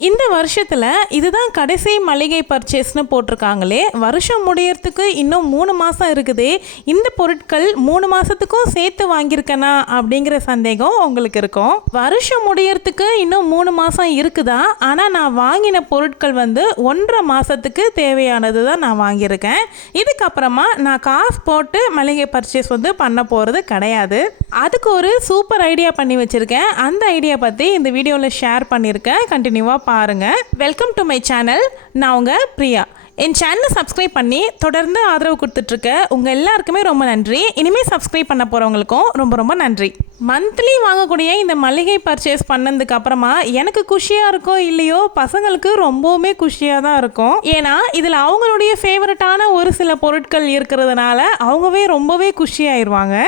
இந்த வருஷத்தில் இதுதான் கடைசி மளிகை பர்ச்சேஸ்னு போட்டிருக்காங்களே. வருஷம் முடியறதுக்கு இன்னும் 3 மாதம் இருக்குது. இந்த பொருட்கள் 3 மாதத்துக்கும் சேர்த்து வாங்கியிருக்கேனா அப்படிங்கிற சந்தேகம் உங்களுக்கு இருக்கும். வருஷம் முடியறதுக்கு இன்னும் 3 மாதம் இருக்குதா, ஆனால் நான் வாங்கின பொருட்கள் வந்து 1.5 மாதத்துக்கு தேவையானது தான் நான் வாங்கியிருக்கேன். இதுக்கப்புறமா நான் காசு போட்டு மளிகை பர்ச்சேஸ் வந்து பண்ண போகிறது கிடையாது. அதுக்கு ஒரு சூப்பர் ஐடியா பண்ணி வச்சுருக்கேன். அந்த ஐடியா பற்றி இந்த வீடியோவில் ஷேர் பண்ணியிருக்கேன். கண்டினியூவாக பாருங்க. Welcome to my channel. நான் உங்க பிரியா. என் சேனலை சப்ஸ்கிரைப் பண்ணி தொடர்ந்து ஆதரவு கொடுத்துட்ருக்க உங்கள் எல்லாருக்குமே ரொம்ப நன்றி. இனிமேல் சப்ஸ்கிரைப் பண்ண போகிறவங்களுக்கும் ரொம்ப ரொம்ப நன்றி. மந்த்லி வாங்கக்கூடிய இந்த மளிகை பர்ச்சேஸ் பண்ணதுக்கு அப்புறமா எனக்கு குஷியாக இருக்கோ இல்லையோ, பசங்களுக்கு ரொம்பவுமே குஷியாக தான் இருக்கும். ஏன்னா இதில் அவங்களுடைய ஃபேவரட்டான ஒரு சில பொருட்கள் இருக்கிறதுனால அவங்கவே ரொம்பவே குஷியாயிருவாங்க.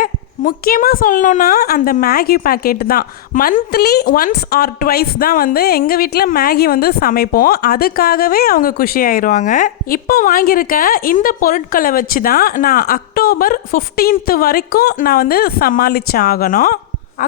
முக்கியமாக சொல்லணுன்னா அந்த மேகி பேக்கெட் தான். மந்த்லி ஒன்ஸ் ஆர் ட்வைஸ் தான் வந்து எங்கள் வீட்டில் மேகி வந்து சமைப்போம். அதுக்காகவே அவங்க குஷியாயிருவாங்க. இப்போ வாங்கியிருக்க இந்த பொருட்களை வச்சு தான் நான் அக்டோபர் 15 வரைக்கும் நான் வந்து சமாளிச்சாகணும்.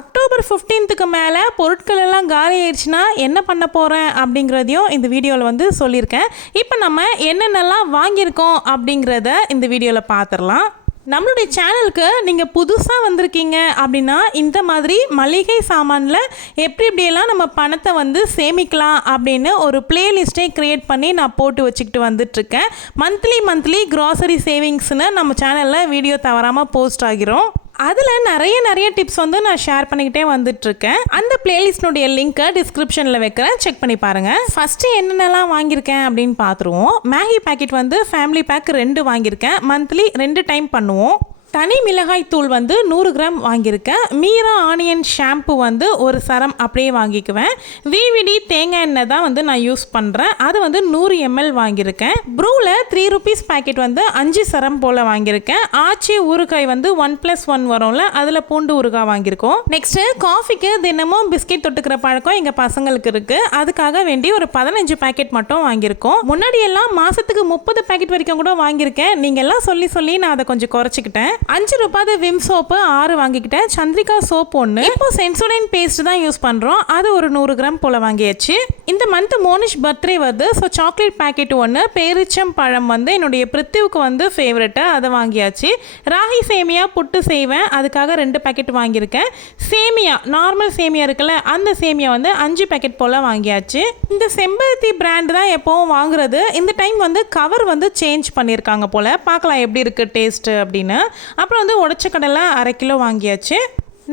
அக்டோபர் 15க்கு மேலே பொருட்கள் எல்லாம் காலி ஆயிடுச்சுன்னா என்ன பண்ண போகிறேன் அப்படிங்கிறதையும் இந்த வீடியோவில் வந்து சொல்லியிருக்கேன். இப்போ நம்ம என்னென்னலாம் வாங்கியிருக்கோம் அப்படிங்கிறத இந்த வீடியோவில் பார்த்துடலாம். நம்மளுடைய சேனலுக்கு நீங்கள் புதுசாக வந்திருக்கீங்க அப்படின்னா இந்த மாதிரி மளிகை சாமானில் எப்படியெல்லாம் நம்ம பணத்தை வந்து சேமிக்கலாம் அப்படின்னு ஒரு பிளேலிஸ்ட்டை க்ரியேட் பண்ணி நான் போட்டு வச்சுக்கிட்டு வந்துட்டுருக்கேன். மந்த்லி க்ராசரி சேவிங்ஸ்னு நம்ம சேனலில் வீடியோ தவறாமல் போஸ்ட் ஆகிரும். அதில் நிறைய டிப்ஸ் வந்து நான் ஷேர் பண்ணிக்கிட்டே வந்துட்டுருக்கேன். அந்த பிளேலிஸ்ட்னுடைய லிங்க்கை டிஸ்கிரிப்ஷனில் வைக்கிறேன், செக் பண்ணி பாருங்கள். ஃபஸ்ட்டு என்னென்னலாம் வாங்கியிருக்கேன் அப்படின்னு பார்த்துருவோம். மேகி பேக்கெட் வந்து ஃபேமிலி பேக் 2 வாங்கியிருக்கேன். மந்த்லி 2 டைம் பண்ணுவோம். தனி மிளகாய் தூள் வந்து 100 கிராம் வாங்கியிருக்கேன். மீரா ஆனியன் ஷாம்பு வந்து ஒரு சரம் அப்படியே வாங்கிக்குவேன். விவிடி தேங்காய் எண்ணெய் தான் வந்து நான் யூஸ் பண்ணுறேன். அது வந்து 100 ml வாங்கியிருக்கேன். ப்ரூவில் 3 rupees பேக்கெட் வந்து 5 சரம் போல் வாங்கியிருக்கேன். ஆச்சி ஊறுகாய் வந்து 1+1 வரும்ல, அதில் பூண்டு ஊறுகாய் வாங்கியிருக்கோம். நெக்ஸ்ட்டு காஃபிக்கு தினமும் பிஸ்கெட் தொட்டுக்கிற பழக்கம் எங்கள் பசங்களுக்கு இருக்குது. அதுக்காக வேண்டி ஒரு 15 பேக்கெட் மட்டும் வாங்கியிருக்கோம். முன்னாடியெல்லாம் மாதத்துக்கு 30 பேக்கெட் வரைக்கும் கூட வாங்கியிருக்கேன். நீங்கள் எல்லாம் சொல்லி நான் அதை கொஞ்சம் குறைச்சிக்கிட்டேன். 5 ரூபாய் விம் சோப்பு 6 வாங்கிக்கிட்டேன். சந்திரிகா சோப் 1. இப்போ சென்சோடைன் பேஸ்ட் தான் யூஸ் பண்ணுறோம். அது ஒரு 100 கிராம் போல் வாங்கியாச்சு. இந்த மந்த் மோனிஷ் பர்த்டே வருது. So chocolate packet 1. பேரிச்சம் பழம் வந்து என்னுடைய பிரித்திவுக்கு வந்து ஃபேவரெட்டு, அதை வாங்கியாச்சு. ராகி சேமியா புட்டு செய்வேன், அதுக்காக 2 பேக்கெட் வாங்கியிருக்கேன். சேமியா நார்மல் சேமியா இருக்குல்ல, அந்த சேமியா வந்து 5 பேக்கெட் போல் வாங்கியாச்சு. இந்த செம்பருத்தி பிராண்ட் தான் எப்போவும் வாங்குறது. இந்த டைம் வந்து கவர் வந்து சேஞ்ச் பண்ணியிருக்காங்க போல், பார்க்கலாம் எப்படி இருக்குது டேஸ்ட்டு அப்படின்னு. அப்புறம் வந்து உடச்ச கடலை 1/2 கிலோ வாங்கியாச்சு.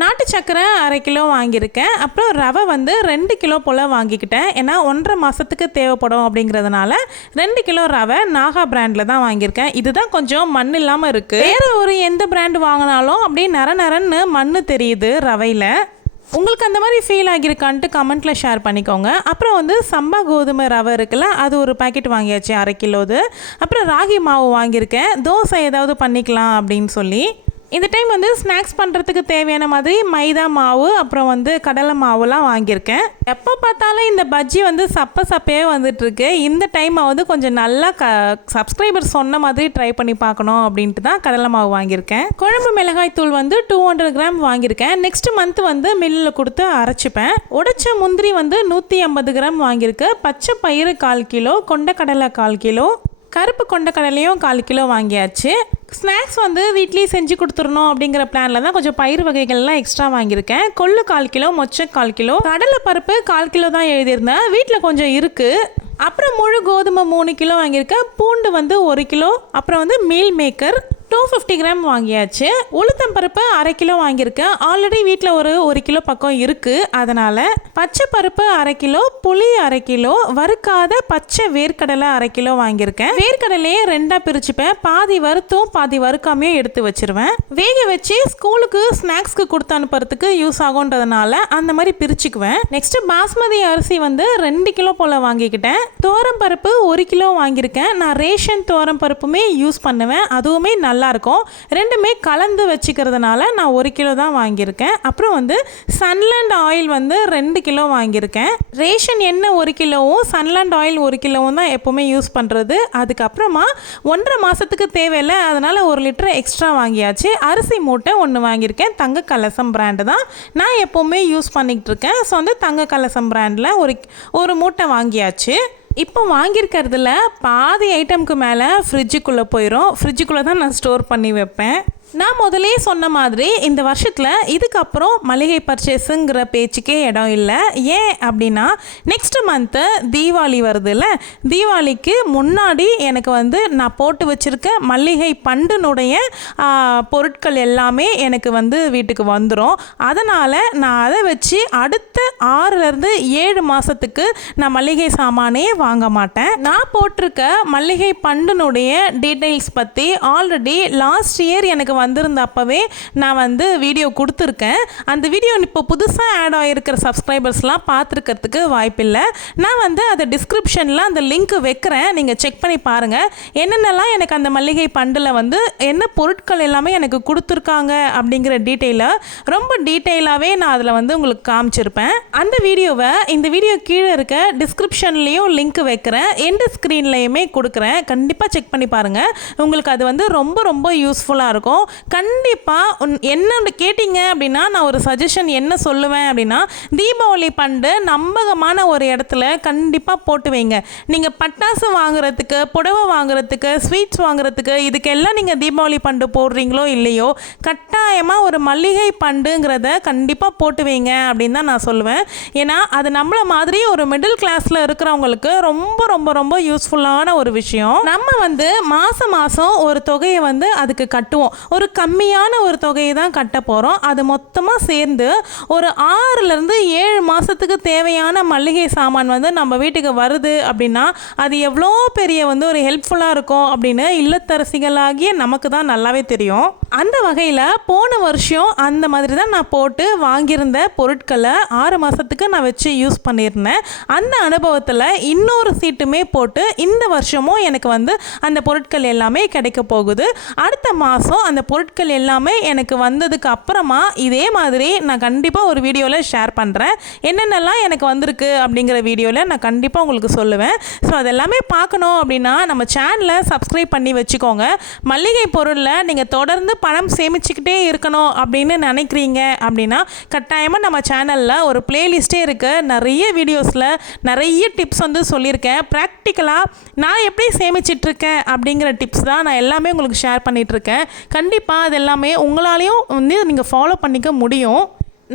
நாட்டு சக்கரை 1/2 கிலோ வாங்கியிருக்கேன். அப்புறம் ரவை வந்து 2 கிலோ போல் வாங்கிக்கிட்டேன். ஏன்னா 1.5 மாதத்துக்கு தேவைப்படும் அப்படிங்கிறதுனால 2 கிலோ ரவை நாகா பிராண்டில் தான் வாங்கியிருக்கேன். இதுதான் கொஞ்சம் மண் இல்லாமல் இருக்குது. வேறு ஒரு எந்த பிராண்ட் வாங்கினாலும் அப்படியே நரன்னு மண் தெரியுது ரவையில். உங்களுக்கு அந்த மாதிரி ஃபீல் ஆகியிருக்கான்ட்டு கமெண்ட்டில் ஷேர் பண்ணிக்கோங்க. அப்புறம் வந்து சம்பா கோதுமை ரவை இருக்குல்ல, அது ஒரு பேக்கெட் வாங்கியாச்சு 1/2 கிலோது. அப்புறம் ராகி மாவு வாங்கியிருக்கேன், தோசை ஏதாவது பண்ணிக்கலாம் அப்படின்னு சொல்லி. இந்த டைம் வந்து ஸ்நாக்ஸ் பண்ணுறதுக்கு தேவையான மாதிரி மைதா மாவு அப்புறம் வந்து கடலை மாவுலாம் வாங்கியிருக்கேன். எப்போ பார்த்தாலும் இந்த பஜ்ஜி வந்து சப்பையே வந்துட்டுருக்கு. இந்த டைம் வந்து கொஞ்சம் நல்லா சப்ஸ்கிரைபர் சொன்ன மாதிரி ட்ரை பண்ணி பார்க்கணும் அப்படின்ட்டு தான் கடலை மாவு வாங்கியிருக்கேன். குழம்பு மிளகாய் தூள் வந்து 200 கிராம் வாங்கியிருக்கேன். நெக்ஸ்ட் மந்த் வந்து மில்லில் கொடுத்து அரைச்சிப்பேன். உடைச்ச முந்திரி வந்து 150 கிராம் வாங்கியிருக்கு. பச்சை பயிறு 1/4 கிலோ, கொண்டக்கடலை 1/4 கிலோ, கருப்பு கொண்டக்கடலையும் 1/4 கிலோ வாங்கியாச்சு. ஸ்நாக்ஸ் வந்து வீட்லேயே செஞ்சு கொடுத்துடணும் அப்படிங்கிற பிளானில் தான் கொஞ்சம் பயிர் வகைகள்லாம் எக்ஸ்ட்ரா வாங்கியிருக்கேன். கொள்ளு 1/4 கிலோ, மொச்சை 1/4 கிலோ, கடலை பருப்பு 1/4 கிலோ தான் எழுதியிருந்தேன். வீட்டில் கொஞ்சம் இருக்குது. அப்புறம் முழு கோதுமை 3 கிலோ வாங்கியிருக்கேன். பூண்டு வந்து 1 கிலோ. அப்புறம் வந்து மீல் மேக்கர் 250 கிராம் வாங்கியாச்சு. உளுத்தம் பருப்பு 1/2 கிலோ வாங்கியிருக்கேன். ஆல்ரெடி வீட்டில் ஒரு 1 கிலோ பக்கம் இருக்குது, அதனால். பச்சை பருப்பு 1/2 கிலோ, புளி 1/2 கிலோ, வறுக்காத பச்சை வேர்க்கடலை 1/2 கிலோ வாங்கியிருக்கேன். வேர்க்கடலையே 2ஆக பிரிச்சுப்பேன். பாதி வறுத்தும் பாதி வறுக்காமையும் எடுத்து வச்சிருவேன். வேக வச்சு ஸ்கூலுக்கு ஸ்நாக்ஸ்க்கு கொடுத்து அனுப்புறதுக்கு யூஸ் ஆகுன்றதுனால அந்த மாதிரி பிரிச்சுக்குவேன். நெக்ஸ்ட் பாஸ்மதி அரிசி வந்து 2 கிலோ போல் வாங்கிக்கிட்டேன். தோரம் பருப்பு 1 கிலோ வாங்கியிருக்கேன். நான் ரேஷன் தோரம் பருப்புமே யூஸ் பண்ணுவேன், அதுவுமே நல்ல நல்லாயிருக்கும். ரெண்டுமே கலந்து வச்சுக்கிறதுனால நான் 1 கிலோ தான் வாங்கியிருக்கேன். அப்புறம் வந்து சன்லேண்ட் ஆயில் வந்து 2 கிலோ வாங்கியிருக்கேன். ரேஷன் எண்ணெய் 1 கிலோவும் சன்லேண்ட் ஆயில் 1 கிலோவும் தான் எப்போவுமே யூஸ் பண்ணுறது. அதுக்கப்புறமா 1.5 மாதத்துக்கு தேவையில்லை, அதனால் 1 லிட்டர் எக்ஸ்ட்ரா வாங்கியாச்சு. அரிசி மூட்டை 1 வாங்கியிருக்கேன். தங்க கலசம் பிராண்டு தான் நான் எப்போவுமே யூஸ் பண்ணிக்கிட்டு இருக்கேன். ஸோ வந்து தங்க கலசம் பிராண்டில் ஒரு மூட்டை வாங்கியாச்சு. இப்போ வாங்கியிருக்கிறதுல பாதி ஐட்டம்க்கு மேலே ஃப்ரிட்ஜுக்குள்ளே போயிடும். ஃப்ரிட்ஜுக்குள்ளே தான் நான் ஸ்டோர் பண்ணி வைப்பேன். நான் முதலே சொன்ன மாதிரி இந்த வருஷத்தில் இதுக்கப்புறம் மளிகை பர்ச்சேஸுங்கிற பேச்சுக்கே இடம் இல்லை. ஏன் அப்படின்னா நெக்ஸ்ட் மந்த்து தீபாவளி வருதுல்ல, தீபாவளிக்கு முன்னாடி எனக்கு வந்து நான் போட்டு வச்சுருக்க மளிகை பண்டினுடைய பொருட்கள் எல்லாமே எனக்கு வந்து வீட்டுக்கு வந்துடும். அதனால் நான் அதை வச்சு அடுத்த 6லேருந்து 7 மாதத்துக்கு நான் மளிகை சாமானே வாங்க மாட்டேன். நான் போட்டிருக்க மளிகை பண்டினுடைய டீட்டெயில்ஸ் பற்றி ஆல்ரெடி லாஸ்ட் இயர் எனக்கு வந்திருந்த அப்போவே நான் வந்து வீடியோ கொடுத்துருக்கேன். அந்த வீடியோ இப்போ புதுசாக ஆட் ஆகிருக்கிற சப்ஸ்கிரைபர்ஸ்லாம் பார்த்துருக்கிறதுக்கு வாய்ப்பில்லை. நான் வந்து அதை டிஸ்கிரிப்ஷனில் அந்த லிங்க் வைக்கிறேன், நீங்கள் செக் பண்ணி பாருங்கள். என்னென்னலாம் எனக்கு அந்த மளிகை பண்டில் வந்து என்ன பொருட்கள் எல்லாமே எனக்கு கொடுத்துருக்காங்க அப்படிங்கிற டீட்டெயிலை ரொம்ப டீட்டெயிலாகவே நான் அதில் வந்து உங்களுக்கு காமிச்சிருப்பேன். அந்த வீடியோவை இந்த வீடியோ கீழே இருக்க டிஸ்கிரிப்ஷன்லேயும் லிங்க் வைக்கிறேன், எண்டு ஸ்க்ரீன்லேயுமே கொடுக்குறேன். கண்டிப்பாக செக் பண்ணி பாருங்கள், உங்களுக்கு அது வந்து ரொம்ப ரொம்ப யூஸ்ஃபுல்லாக இருக்கும். கண்டிப்பாக என்ன கேட்டிங்க அப்படின்னா நான் ஒரு சஜஷன் என்ன சொல்லுவேன் அப்படின்னா, தீபாவளி பண்டு நம்பகமான ஒரு இடத்துல கண்டிப்பாக போட்டு வைங்க. நீங்கள் பட்டாசு வாங்குறதுக்கு, புடவை வாங்குறதுக்கு, ஸ்வீட்ஸ் வாங்குறதுக்கு இதுக்கெல்லாம் நீங்கள் தீபாவளி பண்டு போடுறீங்களோ இல்லையோ, கட்டாயமாக ஒரு மளிகை பண்டுங்கிறத கண்டிப்பாக போட்டு வைங்க அப்படின்னு தான் நான் சொல்லுவேன். ஏன்னா அது நம்மள மாதிரி ஒரு மிடில் கிளாஸில் இருக்கிறவங்களுக்கு ரொம்ப ரொம்ப ரொம்ப யூஸ்ஃபுல்லான ஒரு விஷயம். நம்ம வந்து மாதம் மாதம் ஒரு தொகையை வந்து அதுக்கு கட்டுவோம். ஒரு கம்மியான ஒரு தொகையை தான் கட்ட போகிறோம். அது மொத்தமாக சேர்ந்து ஒரு 6லேருந்து 7 மாதத்துக்கு தேவையான மளிகை சாமான் வந்து நம்ம வீட்டுக்கு வருது அப்படின்னா அது எவ்வளோ பெரிய வந்து ஒரு ஹெல்ப்ஃபுல்லாக இருக்கும் அப்படின்னு இல்லத்தரசிகளாகிய நமக்கு தான் நல்லாவே தெரியும். அந்த வகையில் போன வருஷம் அந்த மாதிரி தான் நான் போட்டு வாங்கியிருந்த பொருட்களை 6 மாதத்துக்கு நான் வச்சு யூஸ் பண்ணியிருந்தேன். அந்த அனுபவத்தில் இன்னொரு சீட்டுமே போட்டு இந்த வருஷமும் எனக்கு வந்து அந்த பொருட்கள் எல்லாமே கிடைக்க போகுது. அடுத்த மாதம் அந்த பொருட்கள் எல்லாமே எனக்கு வந்ததுக்கு அப்புறமா இதே மாதிரி நான் கண்டிப்பாக ஒரு வீடியோவில் ஷேர் பண்ணுறேன். என்னென்னலாம் எனக்கு வந்திருக்கு அப்படிங்கிற வீடியோவில் நான் கண்டிப்பாக உங்களுக்கு சொல்லுவேன். ஸோ அதெல்லாமே பார்க்கணும் அப்படின்னா நம்ம சேனலை சப்ஸ்கிரைப் பண்ணி வச்சுக்கோங்க. மளிகை பொருளில் நீங்கள் தொடர்ந்து பணம் சேமிச்சுக்கிட்டே இருக்கணும் அப்படின்னு நினைக்கிறீங்க அப்படின்னா கட்டாயமாக நம்ம சேனலில் ஒரு பிளேலிஸ்ட்டே இருக்குது. நிறைய வீடியோஸில் நிறைய டிப்ஸ் வந்து சொல்லியிருக்கேன். ப்ராக்டிக்கலாக நான் எப்படி சேமிச்சிட்ருக்கேன் அப்படிங்கிற டிப்ஸ் தான் நான் எல்லாமே உங்களுக்கு ஷேர் பண்ணிகிட்ருக்கேன். கண்டிப்பாக அது எல்லாமே உங்களாலையும் வந்து நீங்கள் ஃபாலோ பண்ணிக்க முடியும்.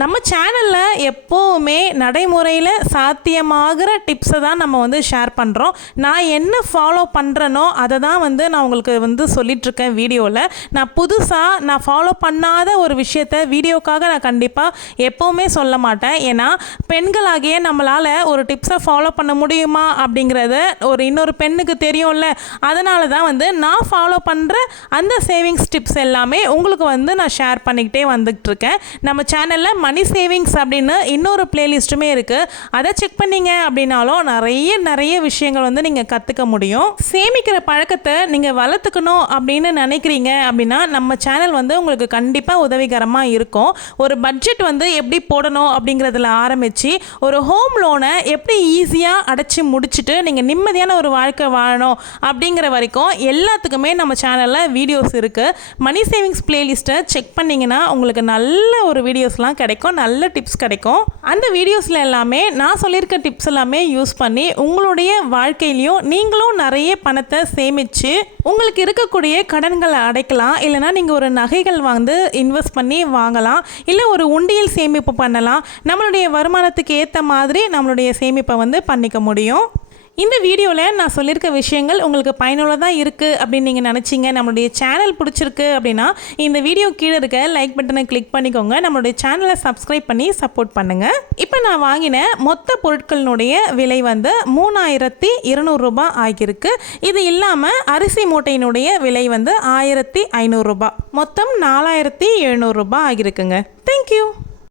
நம்ம சேனலில் எப்போவுமே நடைமுறையில் சாத்தியமாகிற டிப்ஸை தான் நம்ம வந்து ஷேர் பண்ணுறோம். நான் என்ன ஃபாலோ பண்ணுறேனோ அதை தான் வந்து நான் உங்களுக்கு வந்து சொல்லிகிட்ருக்கேன் வீடியோவில். நான் புதுசாக நான் ஃபாலோ பண்ணாத ஒரு விஷயத்தை வீடியோக்காக நான் கண்டிப்பாக எப்போவுமே சொல்ல மாட்டேன். ஏன்னா பெண்களாகிய நம்மளால் ஒரு டிப்ஸை ஃபாலோ பண்ண முடியுமா அப்படிங்கிறத இன்னொரு பெண்ணுக்கு தெரியும்ல. அதனால தான் வந்து நான் ஃபாலோ பண்ணுற அந்த சேவிங்ஸ் டிப்ஸ் எல்லாமே உங்களுக்கு வந்து நான் ஷேர் பண்ணிக்கிட்டே வந்துகிட்ருக்கேன். நம்ம சேனலில் மணி சேவிங்ஸ் அப்படின்னு இன்னொரு பிளேலிஸ்ட்டுமே இருக்குது. அதை செக் பண்ணிங்க அப்படின்னாலும் நிறைய விஷயங்கள் வந்து நீங்கள் கற்றுக்க முடியும். சேமிக்கிற பழக்கத்தை நீங்கள் வளர்த்துக்கணும் அப்படின்னு நினைக்கிறீங்க அப்படின்னா நம்ம சேனல் வந்து உங்களுக்கு கண்டிப்பாக உதவிகரமாக இருக்கும். ஒரு பட்ஜெட் வந்து எப்படி போடணும் அப்படிங்கிறதுல ஆரம்பித்து ஒரு ஹோம் லோனை எப்படி ஈஸியாக அடைச்சி முடிச்சுட்டு நீங்கள் நிம்மதியான ஒரு வாழ்க்கை வாழணும் அப்படிங்கிற வரைக்கும் எல்லாத்துக்குமே நம்ம சேனலில் வீடியோஸ் இருக்குது. மணி சேவிங்ஸ் பிளேலிஸ்ட்டை செக் பண்ணிங்கன்னா உங்களுக்கு நல்ல ஒரு வீடியோஸ்லாம் கிடைக்கும், நல்ல டிப்ஸ் கிடைக்கும். அந்த வீடியோஸில் எல்லாமே நான் சொல்லியிருக்க டிப்ஸ் எல்லாமே யூஸ் பண்ணி உங்களுடைய வாழ்க்கையிலையும் நீங்களும் நிறைய பணத்தை சேமித்து உங்களுக்கு இருக்கக்கூடிய கடன்களை அடைக்கலாம். இல்லைனா நீங்கள் ஒரு நகைகள் வந்து இன்வெஸ்ட் பண்ணி வாங்கலாம், இல்லை ஒரு உண்டியல் சேமிப்பு பண்ணலாம். நம்மளுடைய வருமானத்துக்கு ஏற்ற மாதிரி நம்மளுடைய சேமிப்பை வந்து பண்ணிக்க முடியும். இந்த வீடியோவில் நான் சொல்லியிருக்க விஷயங்கள் உங்களுக்கு பயனுள்ளதாக இருக்குது அப்படின்னு நீங்கள் நினச்சிங்க, நம்மளுடைய சேனல் பிடிச்சிருக்கு அப்படின்னா இந்த வீடியோ கீழே இருக்க லைக் பட்டனை கிளிக் பண்ணிக்கோங்க. நம்மளுடைய சேனலை சப்ஸ்கிரைப் பண்ணி சப்போர்ட் பண்ணுங்கள். இப்போ நான் வாங்கின மொத்த பொருட்களினுடைய விலை வந்து 3200 ரூபாய் ஆகியிருக்கு. இது இல்லாமல் அரிசி மூட்டையினுடைய விலை வந்து 1500 ரூபாய், மொத்தம் 4700 ரூபாய் ஆகியிருக்குங்க. தேங்க்யூ.